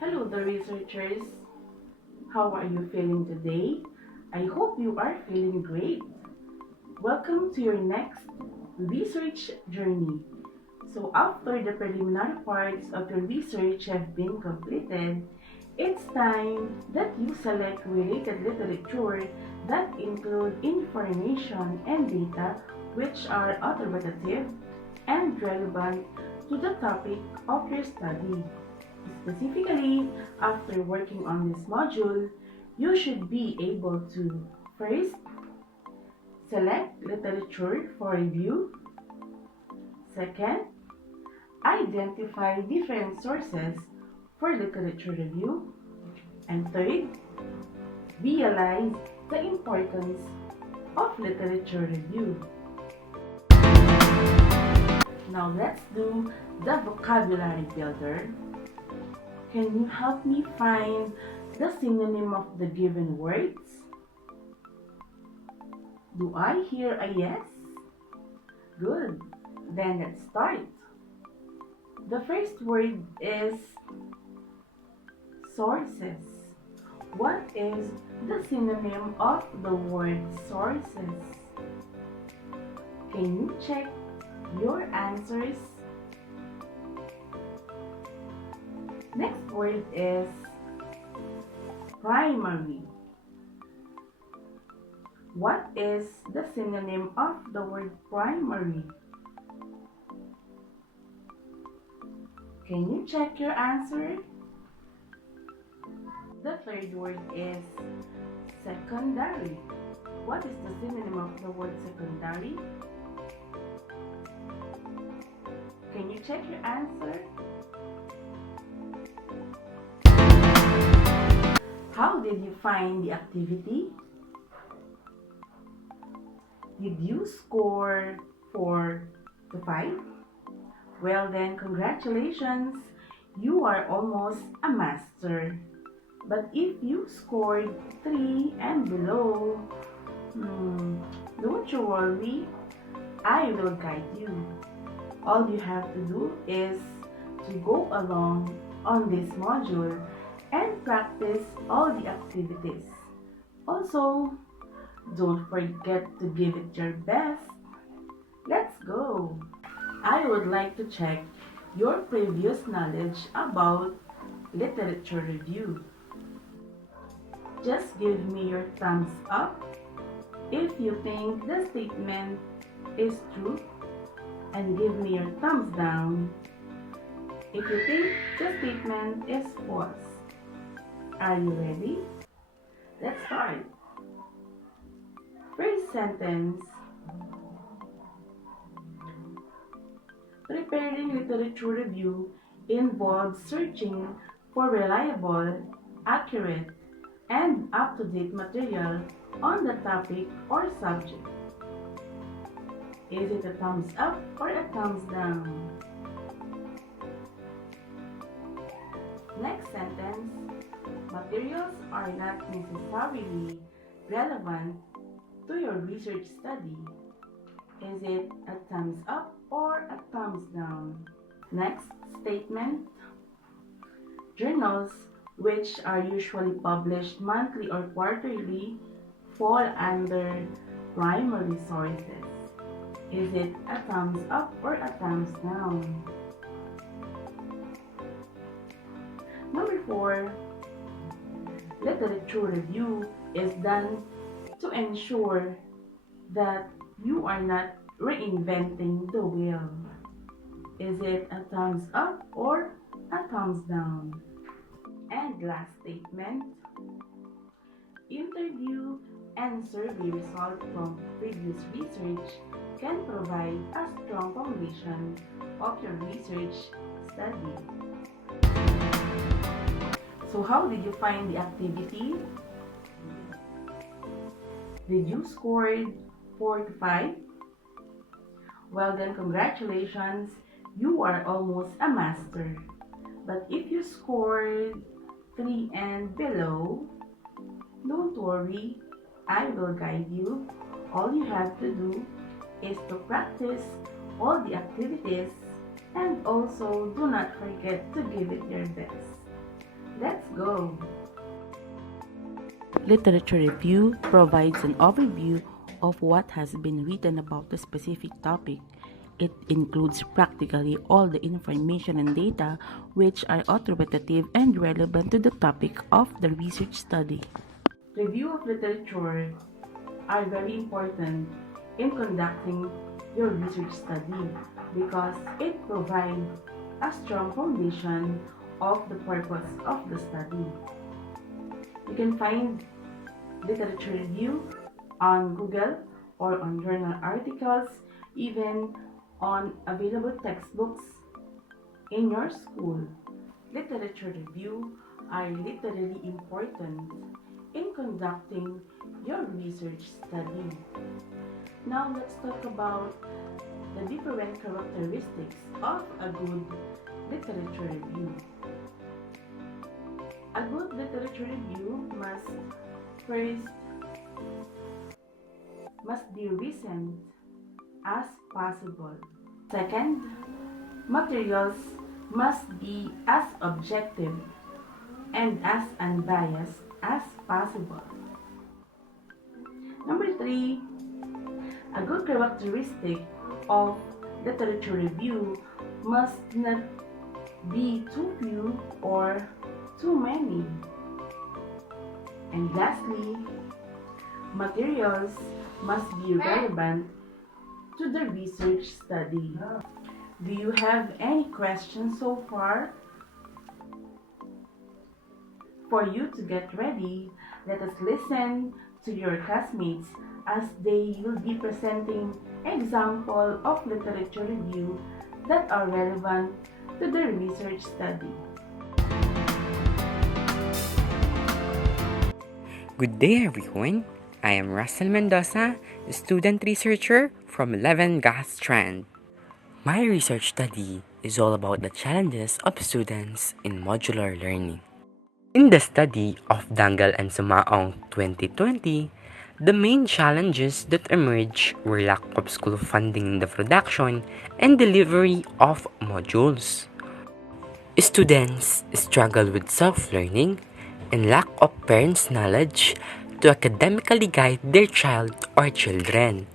Hello, the researchers. How are you feeling today? I hope you are feeling great. Welcome to your next research journey. So, after the preliminary parts of your research have been completed, it's time that you select related literature that include information and data which are authoritative and relevant to the topic of your study. Specifically, after working on this module, you should be able to first select literature for review, second, identify different sources for literature review, and third, realize the importance of literature review. Now let's do the vocabulary builder. Can you help me find the synonym of the given words? Do I hear a yes? Good. Then let's start. The first word is sources. What is the synonym of the word sources? Can you check your answers? Next word is primary. What is the synonym of the word primary? Can you check your answer? The third word is secondary. What is the synonym of the word secondary? Can you check your answer? How did you find the activity? Did you score 4 to 5? Well then, congratulations! You are almost a master. But if you scored 3 and below, don't you worry, I will guide you. All you have to do is to go along on this module and practice all the activities. Also, don't forget to give it your best. Let's go! I would like to check your previous knowledge about literature review. Just give me your thumbs up if you think the statement is true, and give me your thumbs down if you think the statement is false. Are you ready? Let's start. First sentence. Preparing literature review involves searching for reliable, accurate, and up-to-date material on the topic or subject. Is it a thumbs up or a thumbs down? Next sentence. Materials are not necessarily relevant to your research study. Is it a thumbs up or a thumbs down? Next statement. Journals, which are usually published monthly or quarterly, fall under primary sources. Is it a thumbs up or a thumbs down? Number 4. Literature review is done to ensure that you are not reinventing the wheel. Is it a thumbs up or a thumbs down? And last statement. Interview and survey results from previous research can provide a strong foundation of your research study. So how did you find the activity? Did you score 4 to 5? Well then, congratulations, you are almost a master. But if you scored 3 and below, don't worry, I will guide you. All you have to do is to practice all the activities and also do not forget to give it your best. Let's go! Literature review provides an overview of what has been written about the specific topic. It includes practically all the information and data which are authoritative and relevant to the topic of the research study. Review of literature are very important in conducting your research study because it provides a strong foundation of the purpose of the study. You can find literature review on Google or on journal articles, even on available textbooks in your school. Literature review are literally important in conducting your research study. Now let's talk about the different characteristics of a good literature review. A good literature review must be recent as possible. Second, materials must be as objective and as unbiased as possible. Number 3, a good characteristic of literature review must not be too few or too many. And lastly, materials must be relevant to the research study. Do you have any questions so far? For you to get ready, let us listen to your classmates as they will be presenting examples of literature review that are relevant to the research study. Good day everyone, I am Russell Mendoza, a student researcher from Villegas Strand. My research study is all about the challenges of students in modular learning. In the study of Dangal and Sumaong 2020, the main challenges that emerged were lack of school funding in the production and delivery of modules. Students struggle with self-learning and lack of parents' knowledge to academically guide their child or children.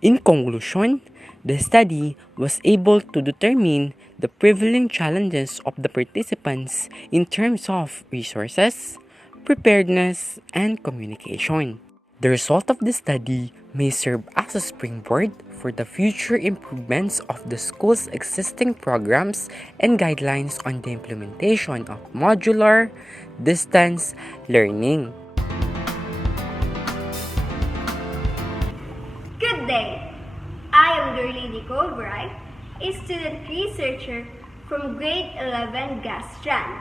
In conclusion, the study was able to determine the prevailing challenges of the participants in terms of resources, preparedness, and communication. The result of the study may serve as a springboard for the future improvements of the school's existing programs and guidelines on the implementation of modular distance learning. Good day! I am Dorlini Cobray, a student researcher from grade 11 Gastran.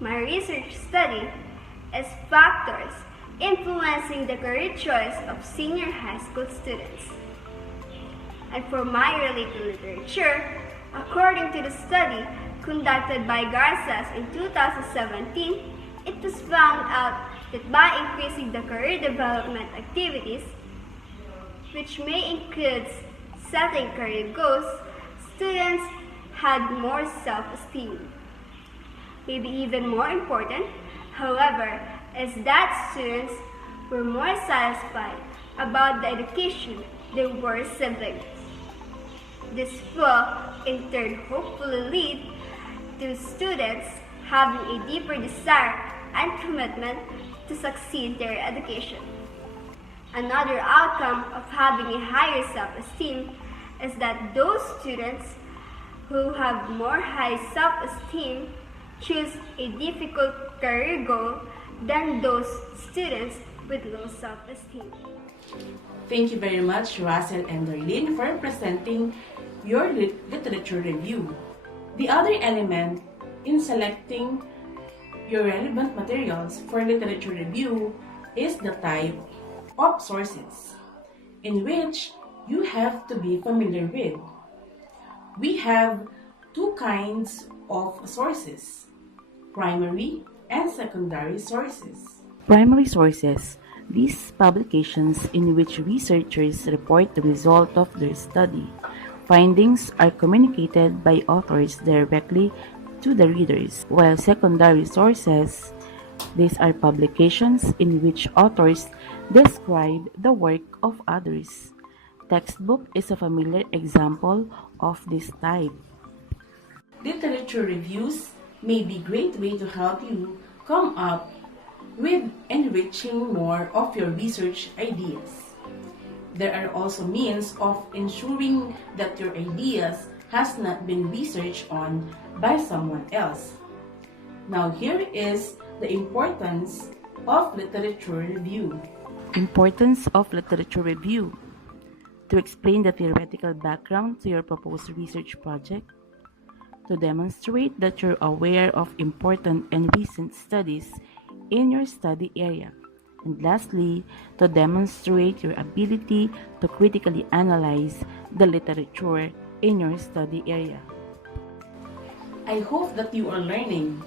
My research study is factors influencing the career choice of senior high school students. And for my related literature, according to the study conducted by Garces in 2017, it was found out that by increasing the career development activities, which may include setting career goals, students had more self-esteem. Maybe even more important, however, is that students were more satisfied about the education they were receiving. This will, in turn, hopefully lead to students having a deeper desire and commitment to succeed in their education. Another outcome of having a higher self-esteem is that those students who have more high self-esteem choose a difficult career goal than those students with low self-esteem. Thank you very much, Russell and Darlene, for presenting your literature review. The other element in selecting your relevant materials for literature review is the type of sources in which you have to be familiar with. We have two kinds of sources, primary and secondary sources. Primary sources, these publications in which researchers report the result of their study. Findings are communicated by authors directly to the readers, while secondary sources, these are publications in which authors describe the work of others. Textbook is a familiar example of this type. Literature reviews may be a great way to help you come up with enriching more of your research ideas. There are also means of ensuring that your ideas has not been researched on by someone else. Now here is the importance of literature review. Importance of literature review. To explain the theoretical background to your proposed research project, to demonstrate that you're aware of important and recent studies in your study area, and lastly, to demonstrate your ability to critically analyze the literature in your study area. I hope that you are learning.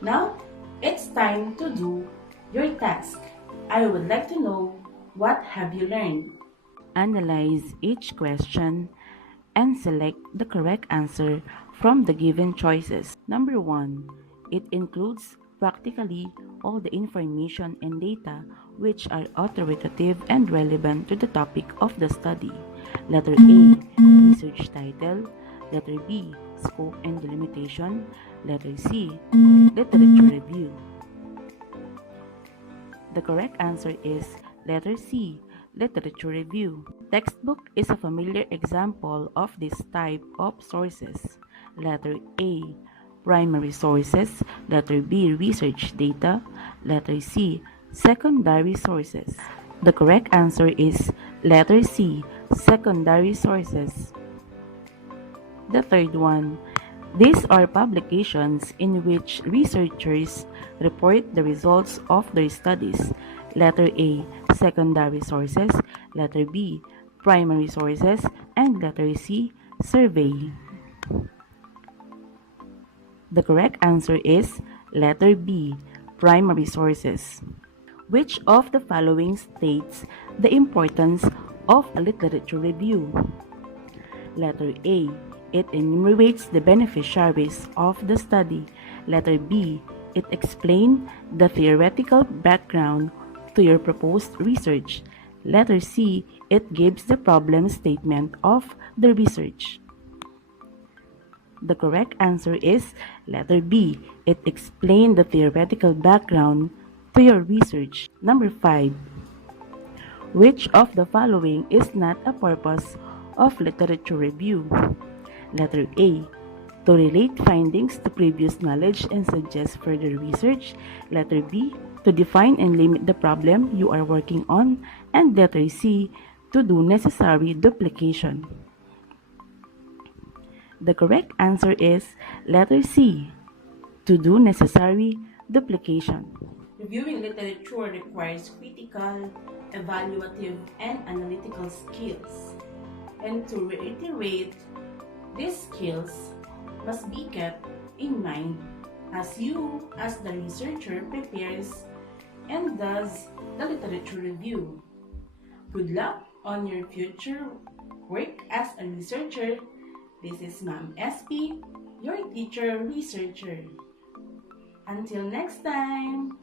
Now, it's time to do your task. I would like to know, what have you learned? Analyze each question and select the correct answer from the given choices. Number 1. It includes practically all the information and data which are authoritative and relevant to the topic of the study. Letter A. Research title. Letter B. Scope and delimitation. Letter C. Literature review. The correct answer is letter C. Literature review. Textbook is a familiar example of this type of sources. Letter A. Primary sources. Letter B. Research data. Letter C. Secondary sources. The correct answer is letter C. Secondary sources. The third one. These are publications in which researchers report the results of their studies. Letter A. Secondary sources. Letter B. Primary sources. And letter C. Survey. The correct answer is letter B. Primary sources. Which of the following states the importance of a literature review? Letter A. It enumerates the beneficiaries of the study. Letter B. It explains the theoretical background to your proposed research. Letter C. It gives the problem statement of the research. The correct answer is letter B. It explains the theoretical background to your research. Number 5. Which of the following is not a purpose of literature review? Letter A. To relate findings to previous knowledge and suggest further research. Letter B. To define and limit the problem you are working on. And letter C. To do necessary duplication. The correct answer is letter C. To do necessary duplication. Reviewing literature requires critical, evaluative, and analytical skills. And to reiterate, these skills must be kept in mind as you, as the researcher, prepares and does the literature review. Good luck on your future work as a researcher. This is Ma'am SP, your teacher researcher. Until next time!